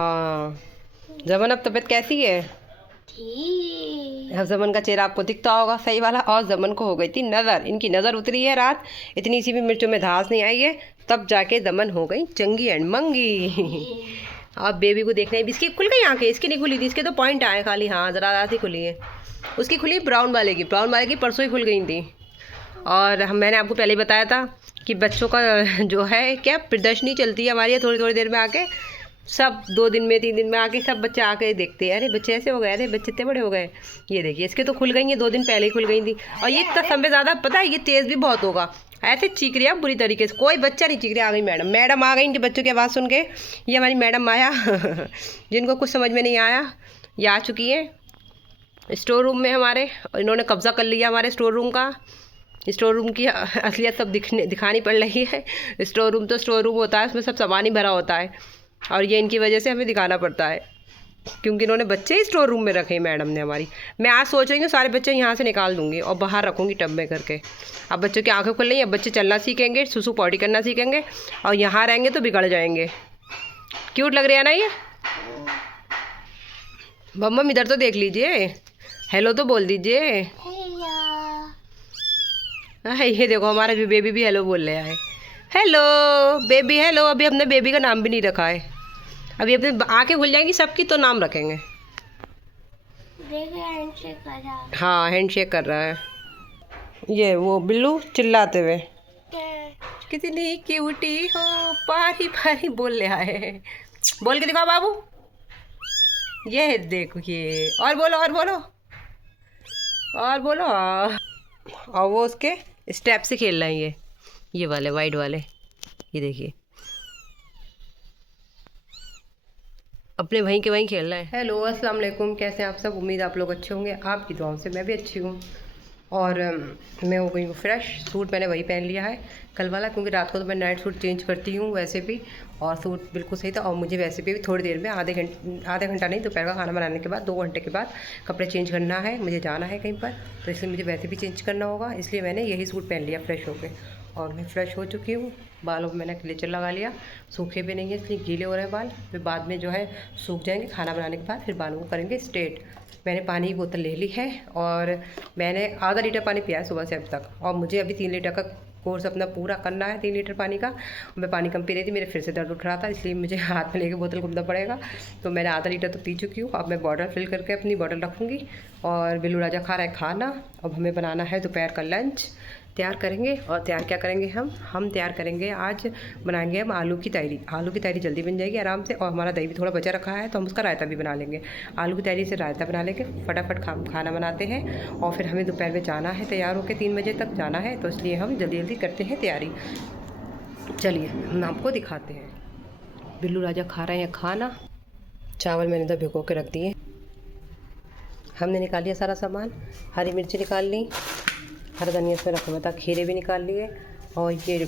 हाँ जमन, अब तबीयत कैसी है? ठीक। अब जमन का चेहरा आपको दिखता होगा सही वाला। और जमन को हो गई थी नज़र, इनकी नज़र उतरी है रात, इतनी सी भी मिर्चों में धास नहीं आई है, तब जाके जमन हो गई चंगी एंड मंगी। अब बेबी को देखना है, इसकी खुल गई आंखें, इसकी नहीं खुली थी, इसके तो पॉइंट आए खाली, हाँ ज़रा रात ही खुली है। उसकी खुली ब्राउन वाले की परसों ही खुल गई थी। और मैंने आपको पहले ही बताया था कि बच्चों का जो है क्या प्रदर्शनी चलती है हमारी, थोड़ी थोड़ी देर में आके सब 2 दिन में 3 दिन में आके सब बच्चे आके देखते हैं, अरे बच्चे ऐसे हो गए, अरे बच्चे इतने बड़े हो गए। ये देखिए इसके तो खुल गई हैं, 2 दिन पहले ही खुल गई थी। और ये इतना समय ज़्यादा पता है, ये तेज़ भी बहुत होगा, ऐसे चीख रही है बुरी तरीके से, कोई बच्चा नहीं चीख रहा। आ गई मैडम आ गई, इनके बच्चों की आवाज़ सुन के। ये हमारी मैडम आया जिनको कुछ समझ में नहीं आया, ये आ चुकी है स्टोर रूम में हमारे। इन्होंने कब्ज़ा कर लिया हमारे स्टोर रूम का। स्टोर रूम की असलियत सब दिखानी पड़ रही है। स्टोर रूम तो स्टोर रूम होता है, उसमें सब सामान ही भरा होता है, और ये इनकी वजह से हमें दिखाना पड़ता है, क्योंकि इन्होंने बच्चे ही स्टोर रूम में रखे मैडम ने हमारी। मैं आज सोच रही हूँ सारे बच्चे यहाँ से निकाल दूँगी और बाहर रखूँगी टब में करके। अब बच्चों की आंखें खुल रही हैं, अब बच्चे चलना सीखेंगे, सुसु पॉटी करना सीखेंगे, और यहाँ रहेंगे तो बिगड़ जाएंगे। क्यूट लग रही है ना ये? मम्मा इधर तो देख लीजिए, हेलो तो बोल दीजिए। हाँ ये देखो हमारा भी बेबी भी हेलो बोल रहा है, हेलो बेबी हेलो। अभी हमने बेबी का नाम भी नहीं रखा है, अभी अपने आंखें खुल जाएंगी सबकी तो नाम रखेंगे। हैंडशेक कर रहा। हाँ हैंडशेक कर रहा है ये वो बिल्लू चिल्लाते हुए, कितनी क्यूटी हो पारी पारी बोल रहा है। बोल के दिखाओ बाबू, ये देखो ये, और बोलो और बोलो और बोलो। और वो उसके स्टेप से खेल रहे हैं, ये वाले वाइट वाले, ये देखिए अपने वहीं के वहीं खेल रहे हैं। हेलो अस्सलाम वालेकुम, कैसे हैं आप सब? उम्मीद आप लोग अच्छे होंगे, आपकी दुआओं से मैं भी अच्छी हूँ। और मैं हो गई हूँ फ्रेश। सूट मैंने वही पहन लिया है कल वाला, क्योंकि रात को तो मैं नाइट सूट चेंज करती हूँ वैसे भी, और सूट बिल्कुल सही था। और मुझे वैसे भी थोड़ी देर में आधे घंटा नहीं, दोपहर का खाना बनाने के बाद 2 घंटे के बाद कपड़े चेंज करना है, मुझे जाना है कहीं पर, तो इसलिए मुझे वैसे भी चेंज करना होगा, इसलिए मैंने यही सूट पहन लिया फ्रेश होकर। और मैं फ़्रेश हो चुकी हूँ, बालों में मैंने क्लेचर लगा लिया, सूखे भी नहीं है इसलिए गीले हो रहे हैं बाल, फिर बाद में जो है सूख जाएंगे खाना बनाने के बाद, फिर बालों को करेंगे स्ट्रेट। मैंने पानी की बोतल ले ली है, और मैंने आधा लीटर पानी पिया है सुबह से अब तक, और मुझे अभी 3 लीटर का कोर्स अपना पूरा करना है, 3 लीटर पानी का। मैं पानी कम पी रही थी, मेरे फिर से दर्द उठ रहा था, इसलिए मुझे हाथ में लेके बोतल घूमना पड़ेगा। तो मैंने आधा लीटर तो पी चुकी हूँ, अब मैं बॉटल फिल करके अपनी बॉटल रखूँगी। और बिल्लू राजा खा रहा है खाना, अब हमें बनाना है दोपहर का लंच तैयार करेंगे। और तैयार क्या करेंगे हम तैयार करेंगे, आज बनाएंगे हम आलू की तहरी। आलू की तहरी जल्दी बन जाएगी आराम से, और हमारा दही भी थोड़ा बचा रखा है तो हम उसका रायता भी बना लेंगे। आलू की तहरी से रायता बना लेंगे, फटाफट खाना बनाते हैं। और फिर हमें दोपहर में जाना है तैयार होकर, 3 बजे तक जाना है, तो इसलिए हम जल्दी जल्दी करते हैं तैयारी। चलिए हम आपको दिखाते हैं। बिल्लू राजा खा रहे हैं खाना, चावल मैंने तो भिगो के रख दिए। हमने निकाल लिया सारा सामान, हरी मिर्ची निकाल ली, हरा धनिया इसमें रखा हुआ था, खीरे भी निकाल लिए, और ये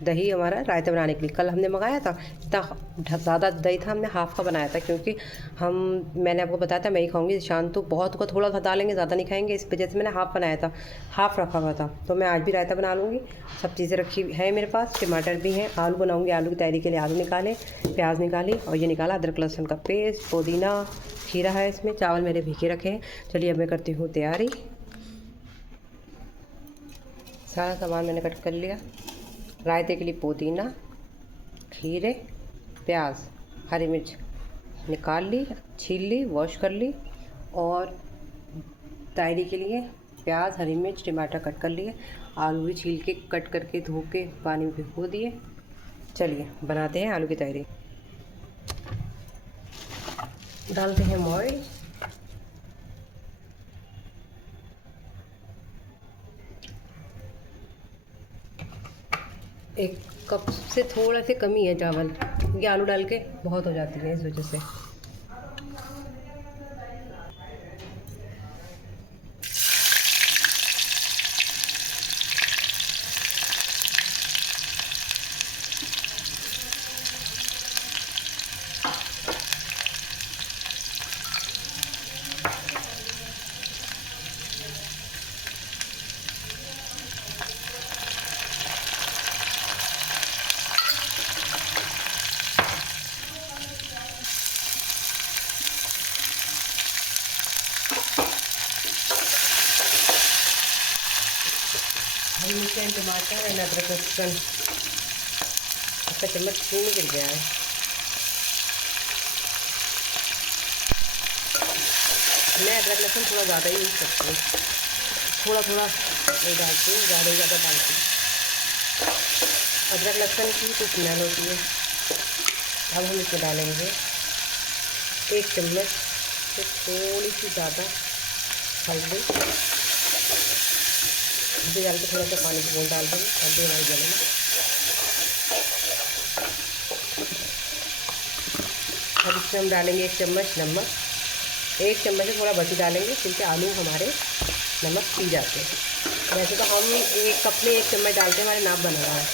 दही हमारा रायता बनाने के लिए कल हमने मंगाया था। इतना ज़्यादा दही था, हमने हाफ़ का बनाया था, क्योंकि मैंने आपको बताया था मैं ही खाऊंगी, शान तो बहुत को थोड़ा सा डालेंगे, ज़्यादा नहीं खाएंगे, इस वजह से मैंने हाफ़ बनाया था, हाफ़ रखा हुआ था। तो मैं आज भी रायता बना लूँगी, सब चीज़ें रखी है मेरे पास, टमाटर भी हैं, आलू बनाऊँगी, आलू की तैयारी के लिए आलू निकाले, प्याज निकाली, और ये निकाला अदरक लहसुन का पेस्ट, पुदीना, खीरा है इसमें, चावल मेरे भीगे रखे हैं। चलिए अब मैं करती हूँ तैयारी। सारा सामान मैंने कट कर लिया, रायते के लिए पुदीना, खीरे, प्याज, हरी मिर्च निकाल ली, छील ली, वॉश कर ली, और तहरी के लिए प्याज, हरी मिर्च, टमाटर कट कर लिए, आलू भी छील के कट करके धो के पानी में भिगो दिए। चलिए बनाते हैं आलू की तहरी। डालते हैं ऑयल, एक कप से थोड़ा से कम ही है चावल, क्योंकि आलू डाल के बहुत हो जाती है इस वजह से। मिर्चें, टमाटर एंड अदरक लहसुन। इसका चम्मच स्पून गिर गया है। मैं अदरक लहसुन थोड़ा ज़्यादा ही यूज़ करती हूँ, थोड़ा थोड़ा नहीं डालती हूँ, ज़्यादा ही ज़्यादा डालती हूँ। अदरक लहसुन की तो स्मेल होती है। अब हम इसमें डालेंगे 1 चम्मच से थोड़ी सी ज़्यादा हल्दी। हल्दी डाल के थोड़ा सा पानी की बूंद डाल देंगे, हल्दी हमारी जलेंगे। अब इसमें हम डालेंगे 1 चम्मच नमक। 1 चम्मच से थोड़ा बची डालेंगे क्योंकि आलू हमारे नमक पी जाते हैं। वैसे तो हम 1 कप में 1 चम्मच डालते हैं, हमारे नाप बना रहा है,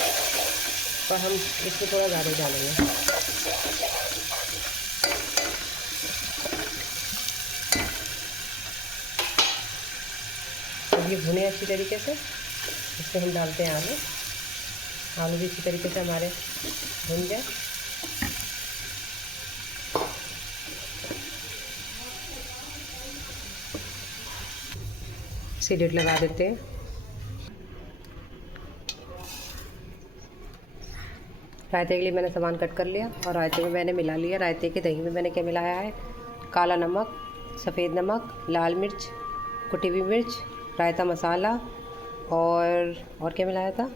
पर हम इसमें थोड़ा ज़्यादा ही डालेंगे। अब ये भुने अच्छी तरीके से। इसमें हम डालते हैं आलू। आलू भी इसी तरीके से हमारे भुन जाए। इसे लिड लगा देते हैं। रायते के लिए मैंने सामान कट कर लिया और रायते में मैंने मिला लिया। रायते के दही में मैंने क्या मिलाया है, काला नमक, सफ़ेद नमक, लाल मिर्च, कुटी हुई मिर्च, रायता मसाला और क्या मिलाया था,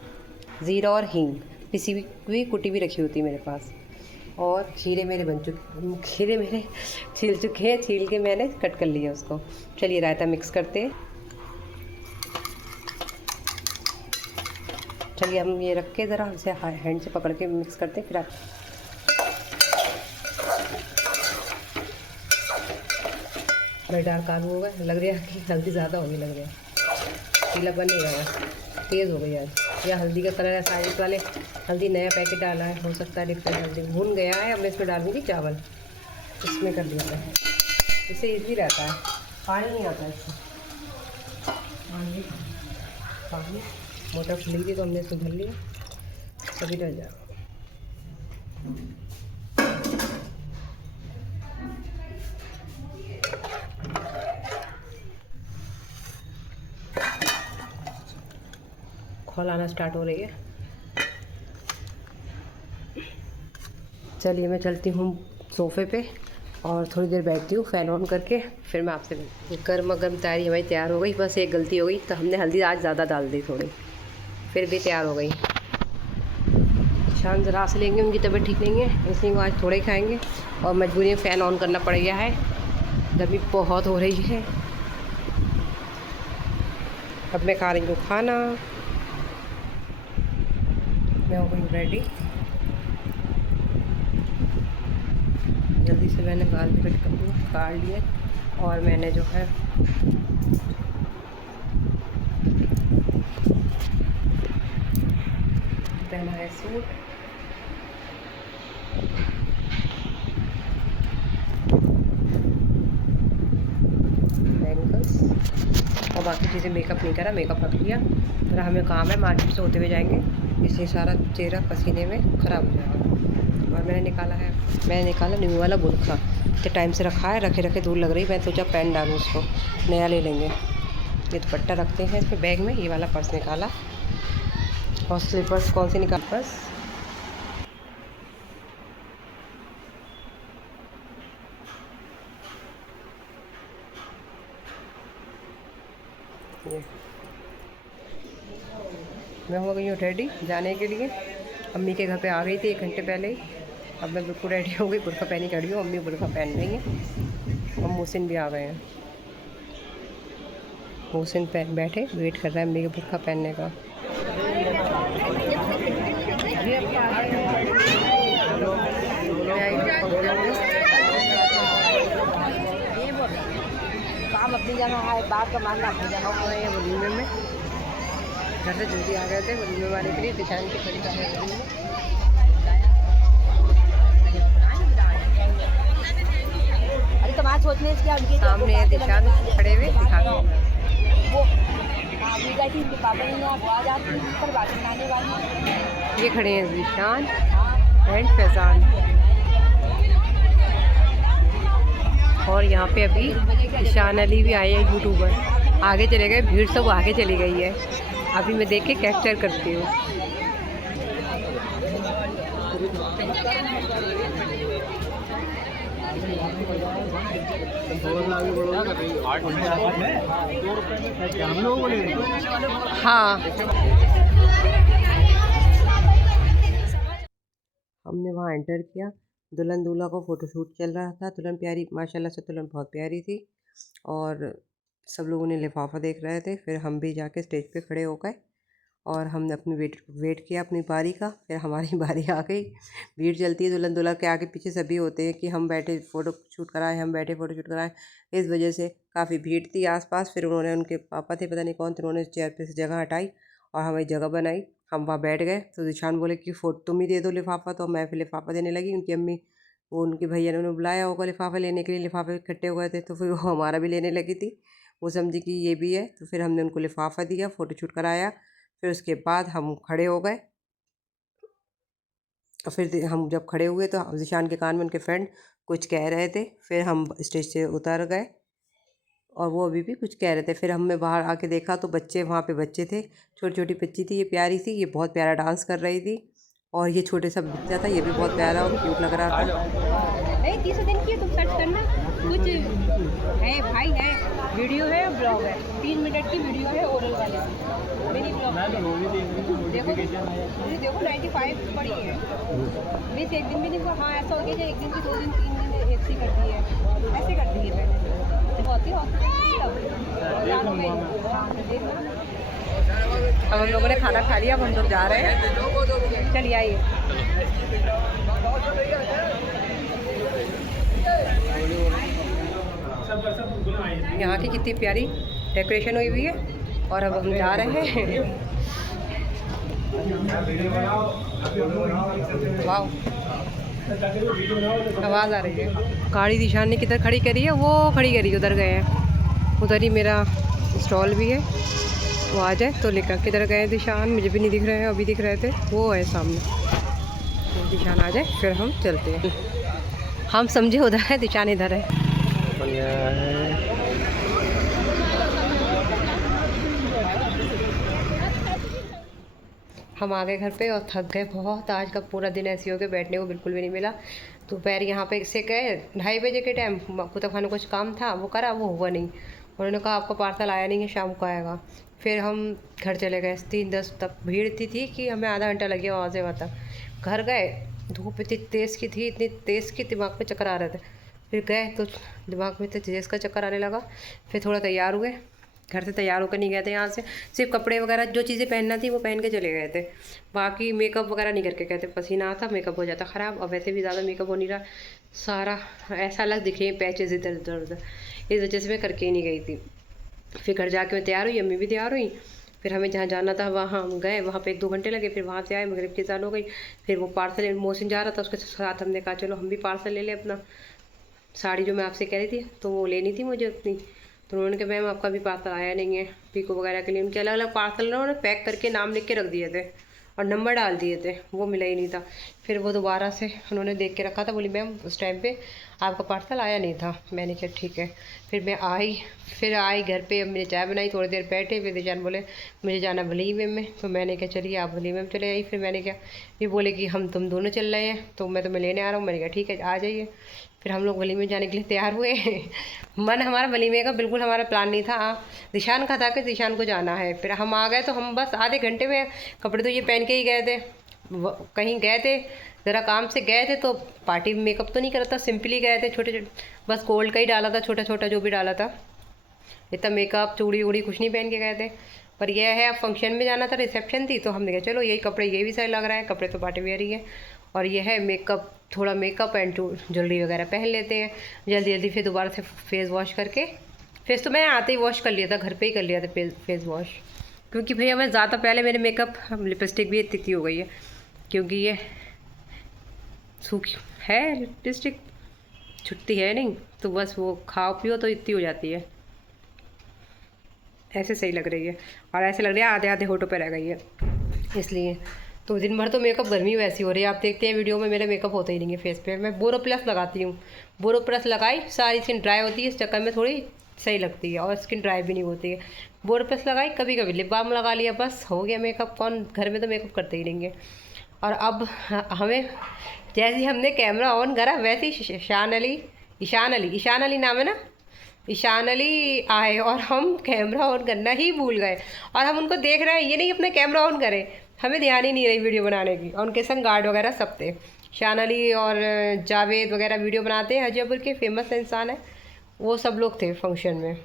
ज़ीरा और हींग। पिसी हुई कुटी भी रखी होती है मेरे पास। और खीरे मेरे बन चुके, खीरे मेरे छील चुके हैं, छील के मैंने कट कर लिया उसको। चलिए रायता मिक्स करते हैं। चलिए हम ये रख के ज़रा उसे हैंड से पकड़ के मिक्स करते हैं। फिर आप डार्क आलू हो गए, लग रहा है कि हल्दी ज़्यादा होगी, लग रहा है पीलापन नहीं रहा, तेज़ हो गई आज। या हल्दी का कलर है, साइज वाले हल्दी नया पैकेट डाला है, हो सकता है डिफरेंट हल्दी भून गया है। अब मैं इसमें डाल दूँगी चावल, इसमें कर दिया है, इससे ईजी रहता है, पानी नहीं आता है इसमें। पानी मोटर खुली थी तो हमने इसको भर लिया, सभी डल जाएगा। खोल आना स्टार्ट हो रही है। चलिए मैं चलती हूँ सोफ़े पे और थोड़ी देर बैठती हूँ फ़ैन ऑन करके, फिर मैं आपसे मिलती हूँ। गर्मा गर्म तैयारी हमारी तैयार हो गई। बस एक गलती हो गई, तो हमने हल्दी आज ज़्यादा डाल दी थोड़ी, फिर भी तैयार हो गई। शान ज़रा से लेंगे, उनकी तबीयत ठीक नहीं है, इसलिए वो आज थोड़े ही खाएँगे और मजबूरी में फ़ैन ऑन करना पड़ गया है, गर्मी बहुत हो रही है। अब मैं खा रही हूँ खाना, मैं हो गई रेडी। जल्दी से मैंने बाल फिट काट लिए और मैंने जो है पहना है सूट। बैंगल्स और बाकी चीज़ें मेकअप नहीं करा, मेकअप रख लिया। फिर हमें काम है, मार्केट से होते हुए जाएंगे, इसलिए सारा चेहरा पसीने में ख़राब हो जाएगा। और मैंने निकाला न्यू वाला बुर्का, तो टाइम से रखा है, रखे दूर लग रही। मैं सोचा पेन डालूँ उसको, नया ले लेंगे। ये दुपट्टा रखते हैं इसमें बैग में। ये वाला पर्स निकाला और स्लीपर्स कौन सी निकाल, पर्स ये। मैं हो गई हूँ रेडी जाने के लिए। अम्मी के घर पे आ गई थी 1 घंटे पहले ही। अब मैं बिल्कुल रेडी हो गई, बुर्का पहनी खड़ी हूँ। अम्मी बुर्का पहन रही हैं और मोहसिन भी आ गए हैं। मोहसिन बैठे वेट कर रहा है अम्मी के बुर्का पहनने का। काम अपनी जगह है, बात का मानना अपनी जगह हो रही है। वलीमे में घर से जल्दी आ गए थे वलीमे वाले के लिए, डिजाइन की खरीदा है वलीमे। अरे तो बात सोचने से क्या, उनके सामने है दिशान खड़े हुए दिखा वो पापा नहीं आ जाती पर बातें बनाने वाली। ये खड़े हैं दिशान एंड फैजान, और यहाँ पे अभी ईशान अली भी आए हैं यूट्यूबर। आगे चले गए, भीड़ सब आगे चली गई है। अभी मैं देख के कैप्चर करती हूँ। हाँ, हमने वहाँ एंटर किया। दुल्हन दूल्हा को फ़ोटोशूट चल रहा था। दुल्हन प्यारी, माशाल्लाह से दुल्हन बहुत प्यारी थी और सब लोगों ने लिफाफा देख रहे थे। फिर हम भी जाके स्टेज पे खड़े हो गए और हमने अपनी वेट किया अपनी बारी का। फिर हमारी बारी आ गई। भीड़ चलती है दुल्हन दूल्हा के आगे पीछे सभी होते हैं कि हम बैठे फ़ोटो शूट कराएं, हम बैठे फ़ोटो शूट कराएं। इस वजह से काफ़ी भीड़ थी आसपास। फिर उन्होंने, उनके पापा थे पता नहीं कौन थे, उन्होंने चेयर पे से जगह हटाई और हमारी जगह बनाई। हम वहाँ बैठ गए तो ज़ीशान बोले कि तुम ही दे दो लिफाफा। तो मैं फिर लिफाफा देने लगी। उनकी अम्मी, वो उनके भैया ने उन्हें बुलाया होगा लिफाफा लेने के लिए, लिफाफे इकट्ठे हो गए थे तो फिर वो हमारा भी लेने लगी थी। वो समझी कि ये भी है तो फिर हमने उनको लिफाफा दिया, फ़ोटोशूट कराया। फिर उसके बाद हम खड़े हो गए और फिर हम जब खड़े हुए तो ज़ीशान के कान में उनके फ्रेंड कुछ कह रहे थे। फिर हम स्टेज से उतर गए और वो अभी भी कुछ कह रहे थे। फिर हमने बाहर आके देखा तो बच्चे, वहाँ पे बच्चे थे, छोटी छोटी बच्ची थी, ये प्यारी सी, ये बहुत प्यारा डांस कर रही थी। और ये छोटे सा बच्चा था, ये भी बहुत प्यारा और क्यूट लग रहा था। नहीं 30 दिन की तुम सर्च करना, कुछ है भाई, है वीडियो है, ब्लॉग है, 3 मिनट की वीडियो है ओरल वाले, मेरी ब्लॉग देखो, देखो 95 पड़ी है। मिस एक दिन भी नहीं हुआ। हाँ ऐसा हो गया, एक दिन की 2 दिन 3 दिन ऐसी करती है, ऐसे करती है मैंने बहुत ही अब हम लोगों ने खाना खा लिया। अब हम लोग जा रहे हैं, चलिए आइए। यहाँ की कितनी प्यारी डेकोरेशन हुई हुई है और अब हम जा रहे हैं। वाह, आवाज़ आ रही है। गाड़ी ज़ीशान ने किधर खड़ी करी है? वो खड़ी करी, उधर गए हैं। उधर ही मेरा स्टॉल भी है, वो आ जाए तो लेकर। किधर गए ज़ीशान? मुझे भी नहीं दिख रहे हैं, अभी दिख रहे थे, वो है सामने। ज़ीशान आ जाए फिर हम चलते हैं। हम समझे उधर है, ज़ीशान इधर है। हम आ गए घर पे और थक गए बहुत। आज का पूरा दिन ऐसे हो गया, बैठने को बिल्कुल भी नहीं मिला। दोपहर यहाँ पे से गए 2:30 बजे के टाइम, कुतुब खाना कुछ काम था वो करा, वो हुआ नहीं। उन्होंने कहा आपका पार्सल आया नहीं है, शाम को आएगा। फिर हम घर चले गए 3:10 तक। भीड़ इतनी थी कि हमें आधा घंटा लग गया वहाँ से वहाँ तक। घर गए, धूप इतनी तेज़ की थी, इतनी तेज़ की दिमाग में चक्कर आ रहे थे। फिर गए तो दिमाग में इतने तेज़ का चक्कर आने लगा। फिर थोड़ा तैयार हुए, घर से तैयार होकर नहीं गए थे यहाँ से, सिर्फ कपड़े वगैरह जो चीज़ें पहनना थी वो पहन के चले गए थे। बाकी मेकअप वगैरह नहीं करके गए थे, पसीना आता, मेकअप हो जाता ख़राब। और वैसे भी ज़्यादा मेकअप हो नहीं रहा, सारा ऐसा अलग दिख रही है, पैचेज इधर उधर उधर, इस वजह से मैं करके ही नहीं गई थी। फिर घर जाके मैं तैयार हुई, अम्मी भी तैयार हुई। फिर हमें जहाँ जाना था वहाँ हम गए, वहाँ पे 1-2 घंटे लगे। फिर वहाँ से आए, मगरिब की अज़ान हो गई। फिर वो पार्सल मोहसिन जा रहा था, उसके साथ हमने कहा चलो हम भी पार्सल ले लें अपना। साड़ी जो मैं आपसे कह रही थी तो वो लेनी थी मुझे अपनी। तो उन्होंने कहा मैम आपका भी पार्सल आया नहीं है, पीको वगैरह के लिए। उनके अलग अलग पार्सल उन्होंने पैक करके नाम लिख के रख दिए थे और नंबर डाल दिए थे, वो मिला ही नहीं था। फिर वो दोबारा से उन्होंने देख के रखा था, बोली मैम उस टाइम पे आपका पार्सल आया नहीं था। मैंने कहा ठीक है। फिर मैं आई, फिर आई घर पे, मैंने चाय बनाई, थोड़ी देर बैठे। फिर ज़ीशान बोले मुझे जाना वलीमे में, तो मैंने कहा चलिए आप वलीमे में चले आई। फिर मैंने कहा, ये बोले कि तुम दोनों चल रहे हैं तो मैं तुम्हें लेने आ रहा हूँ। मैंने कहा ठीक है आ जाइए। फिर हम लोग वलीमे जाने के लिए तैयार हुए। मन हमारा वलीमे का बिल्कुल हमारा प्लान नहीं था। ज़ीशान का था कि ज़ीशान को जाना है। फिर हम आ गए तो हम बस आधे घंटे में, कपड़े तो ये पहन के ही गए थे, कहीं गए थे ज़रा काम से गए थे, तो पार्टी में मेकअप तो नहीं करता, सिंपली गए थे, छोटे छोटे बस गोल्ड का ही डाला था, छोटा छोटा जो भी डाला था, इतना मेकअप चूड़ी वूड़ी कुछ नहीं पहन के गए थे। पर यह है अब फंक्शन में जाना था, रिसेप्शन थी, तो हमने कहा चलो यही कपड़े, ये भी सही लग रहा है, कपड़े तो पार्टी वेयर ही है। और यह है मेकअप, थोड़ा मेकअप एंड ज्वेलरी वगैरह पहन लेते हैं जल्दी जल्दी। फिर दोबारा से फेस वॉश करके, फेस तो मैं आते ही वॉश कर लिया था, घर पे ही कर लिया था फेस वॉश, क्योंकि भैया मैं ज़्यादा पहले मेरे मेकअप, लिपस्टिक भी इतनी हो गई है क्योंकि ये सूखी है लिपस्टिक, छुट्टी है नहीं, तो बस वो खाओ पियो तो इतनी हो जाती है। ऐसे सही लग रही है और ऐसे लग रहा है आधे आधे होठों पर रह गई है, इसलिए। तो दिन भर तो मेकअप गर्मी वैसी हो रही है, आप देखते हैं वीडियो में मेरा मेकअप होता ही नहीं है फेस पे। मैं बोरो प्लस लगाती हूँ, बोरो प्लस लगाई, सारी स्किन ड्राई होती है, इस चक्कर में थोड़ी सही लगती है और स्किन ड्राई भी नहीं होती है। बोर्ड प्लस लगाई, कभी कभी लिप बाम लगा लिया, बस हो गया मेकअप। कौन घर में तो मेकअप करते ही नहीं है। और अब हमें जैसे ही हमने कैमरा ऑन करा वैसे ही ईशान अली नाम है ना, ईशान अली आए और हम कैमरा ऑन करना ही भूल गए। और हम उनको देख रहे हैं, ये नहीं अपने कैमरा ऑन करें, हमें ध्यान ही नहीं रही वीडियो बनाने की। और उनके संग गार्ड वगैरह सब थे, ईशान अली और जावेद वगैरह वीडियो बनाते हैं, हजियापुर के फेमस इंसान है, वो सब लोग थे फंक्शन में।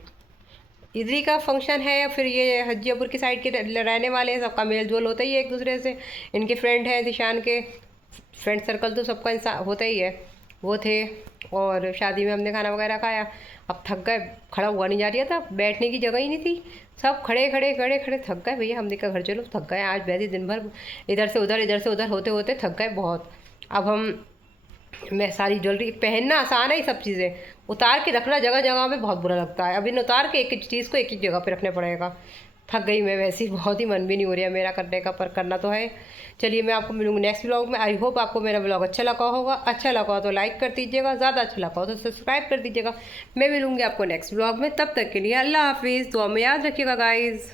इधर ही का फंक्शन है या फिर ये हजियापुर की साइड के रहने वाले हैं, सबका मेल जोल होता ही है एक दूसरे से। इनके फ्रेंड हैं ईशान के, फ्रेंड सर्कल तो सबका इंसान होता ही है, वो थे। और शादी में हमने खाना वगैरह खाया। अब थक गए, खड़ा हुआ नहीं जा रहा था, बैठने की जगह ही नहीं थी, सब खड़े खड़े थक गए। भैया हमने कहा घर चलो, थक गए आज वैसे दिन भर इधर से उधर होते होते थक गए बहुत। अब मैं सारी ज्वेलरी पहनना आसान है, ये सब चीज़ें उतार के रखना जगह जगह पे बहुत बुरा लगता है। अब इन उतार के एक एक चीज़ को एक एक जगह पे रखने पड़ेगा। थक गई मैं वैसे ही, बहुत ही मन भी नहीं हो रहा मेरा करने का, पर करना तो है। चलिए मैं आपको मिलूंगी नेक्स्ट व्लॉग में। आई होप आपको मेरा व्लॉग अच्छा लगा होगा। अच्छा लगा हो तो लाइक कर दीजिएगा, ज़्यादा अच्छा लगा हो तो सब्सक्राइब कर दीजिएगा। मैं मिलूंगी आपको नेक्स्ट व्लॉग में, तब तक के लिए अल्लाह हाफिज़। दुआ में याद रखिएगा गाइज़।